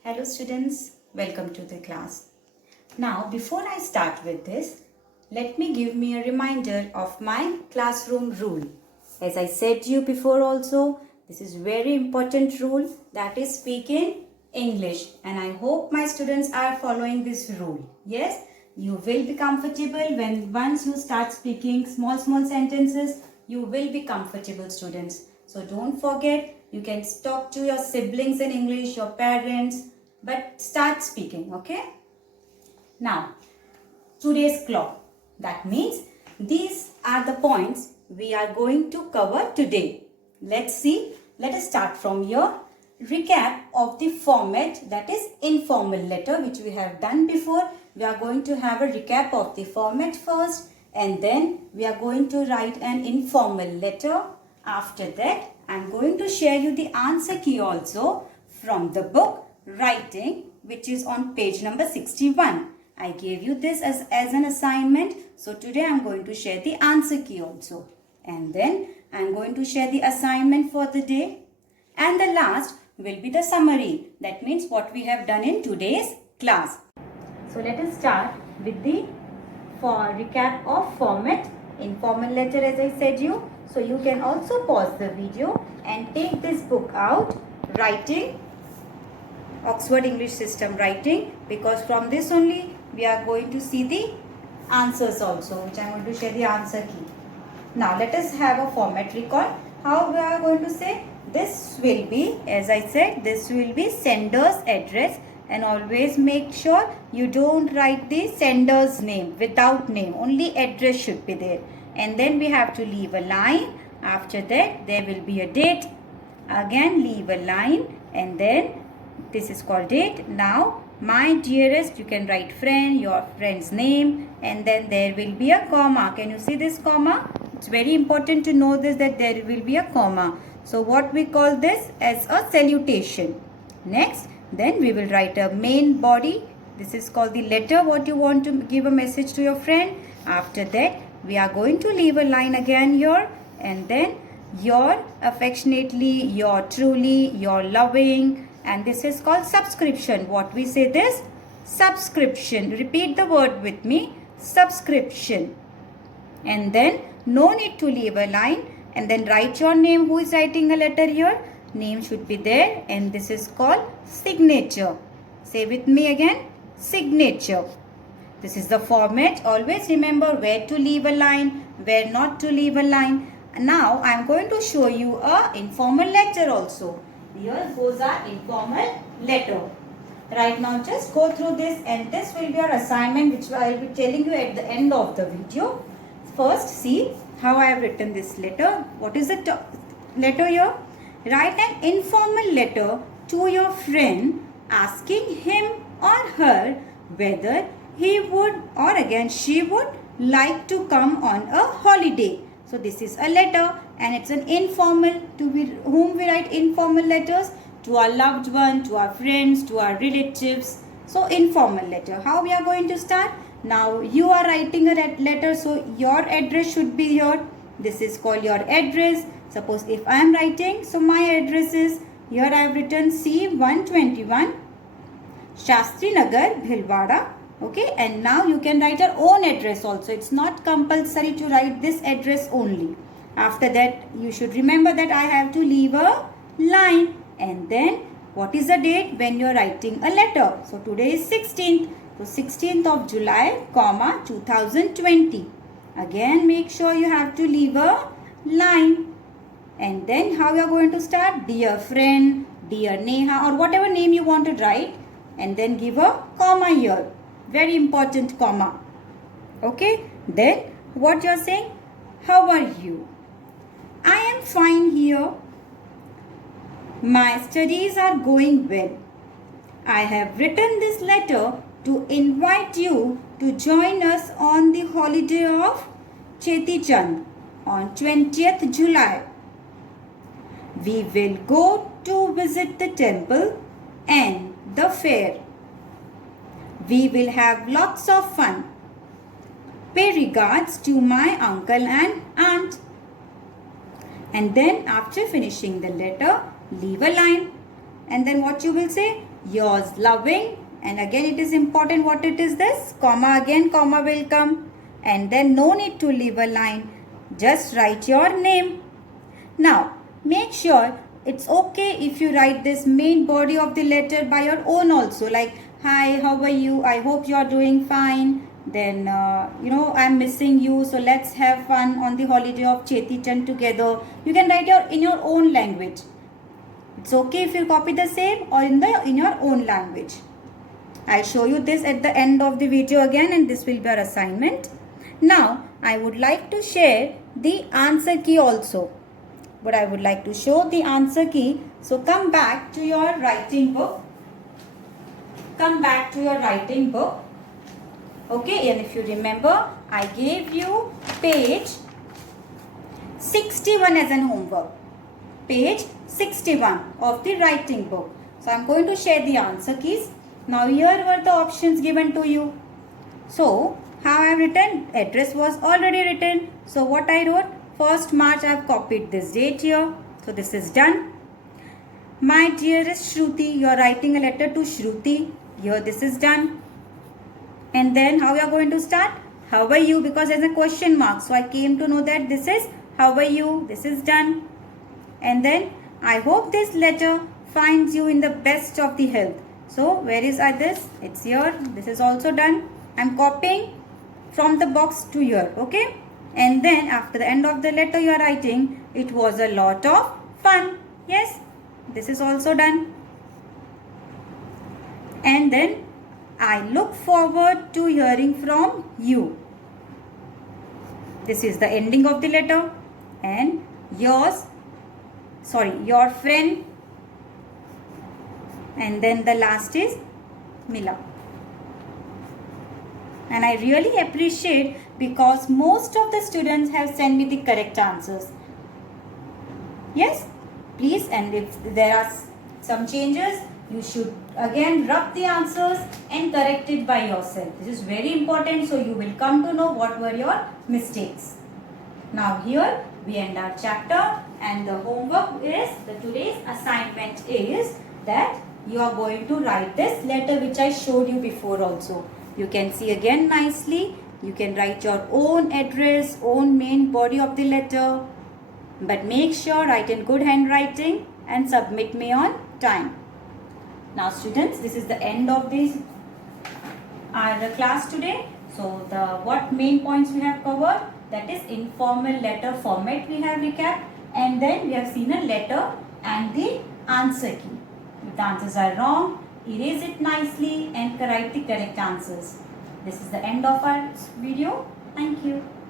Hello students, welcome to the class. Now before I start with this, let me give me a reminder of my classroom rule. As I said to you before also, this is very important rule, that is speaking English, and I hope my students are following this rule. Yes, you will be comfortable when once you start speaking small sentences, you will be comfortable students. So don't forget, you can talk to your siblings in English, your parents, but start speaking, okay? Now, today's clock. That means these are the points we are going to cover today. Let's see. Let us start from your recap of the format, that is informal letter, which we have done before. We are going to have a recap of the format first, and then we are going to write an informal letter. After that, I am going to share you the answer key also from the book Writing, which is on page number 61. I gave you this as an assignment. So today I am going to share the answer key also. And then I am going to share the assignment for the day. And the last will be the summary. That means what we have done in today's class. So let us start with the recap of format. Informal letter, as I said you. So you can also pause the video and take this book out, Writing, Oxford English System Writing, because from this only we are going to see the answers also, which I am going to share the answer key. Now let us have a format recall. How we are going to say? This will be, as I said, this will be sender's address, and always make sure you don't write the sender's name without name. Only address should be there. And then we have to leave a line. After that there will be a date. Again leave a line, and then this is called date. Now my dearest, you can write friend, your friend's name, and then there will be a comma. Can you see this comma? It's very important to know this, that there will be a comma. So what we call this as a salutation. Next, then we will write a main body. This is called the letter, what you want to give a message to your friend. After that we are going to leave a line again here, and then your affectionately, your truly, your loving, and this is called subscription. What we say this? Subscription. Repeat the word with me. Subscription. And then no need to leave a line, and then write your name. Who is writing a letter here? Name should be there, and this is called signature. Say with me again. Signature. This is the format. Always remember where to leave a line, where not to leave a line. Now I am going to show you a informal letter also. Here goes our informal letter. Right now just go through this, and this will be our assignment, which I will be telling you at the end of the video. First see how I have written this letter. What is the letter here? Write an informal letter to your friend asking him or her whether he would or again she would like to come on a holiday. So this is a letter, and it's an informal. To whom we write informal letters? To our loved one, to our friends, to our relatives. So informal letter. How we are going to start? Now you are writing a letter, so your address should be here. This is called your address. Suppose if I am writing, so my address is, here I have written C121 Shastri Nagar, Bhilwara. Okay, and now you can write your own address also. It's not compulsory to write this address only. After that, you should remember that I have to leave a line. And then, what is the date when you are writing a letter? So, today is 16th. So, 16th of July, comma, 2020. Again, make sure you have to leave a line. And then, how you are going to start? Dear friend, dear Neha, or whatever name you want to write. And then give a comma here. Very important comma. Okay. Then what you are saying? How are you? I am fine here. My studies are going well. I have written this letter to invite you to join us on the holiday of Cheti Chand on 20th July. We will go to visit the temple and the fair. We will have lots of fun. Pay regards to my uncle and aunt. And then after finishing the letter, leave a line. And then what you will say? yours loving, and again it is important what it is this, comma, again comma will come, and then no need to leave a line, just write your name. Now make sure it's okay if you write this main body of the letter by your own also, like hi, how are you, I hope you are doing fine, then I'm missing you, so let's have fun on the holiday of Cheti Chand together. You can write in your own language. It's okay if you copy the same or in your own language. I'll show you this at the end of the video again, and this will be our assignment. Now I would like to share the answer key also. But I would like to show the answer key. So come back to your writing book. Come back to your writing book. Okay, and if you remember, I gave you page 61 as an homework. Page 61 of the writing book. So I am going to share the answer keys. Now here were the options given to you. So how I have written? Address was already written. So what I wrote? 1st March, I have copied this date here. So this is done. My dearest Shruti, you are writing a letter to Shruti. Here this is done. And then how you are going to start? How are you? Because there is a question mark. So I came to know that this is how are you? This is done. And then I hope this letter finds you in the best of the health. So where is this? It's here. This is also done. I am copying from the box to here. Okay. And then after the end of the letter you are writing, it was a lot of fun. Yes. This is also done. And then I look forward to hearing from you. This is the ending of the letter. And your friend. And then the last is Mila. And I really appreciate because most of the students have sent me the correct answers. Yes, please, and if there are some changes, you should again rub the answers and correct it by yourself. This is very important, so you will come to know what were your mistakes. Now here we end our chapter, and the homework is, today's assignment is that you are going to write this letter which I showed you before also. You can see again nicely. You can write your own address, own main body of the letter. But make sure write in good handwriting and submit me on time. Now students, this is the end of our class today. So what main points we have covered? That is informal letter format we have recapped. And then we have seen a letter and the answer key. If the answers are wrong, erase it nicely and write the correct answers. This is the end of our video. Thank you.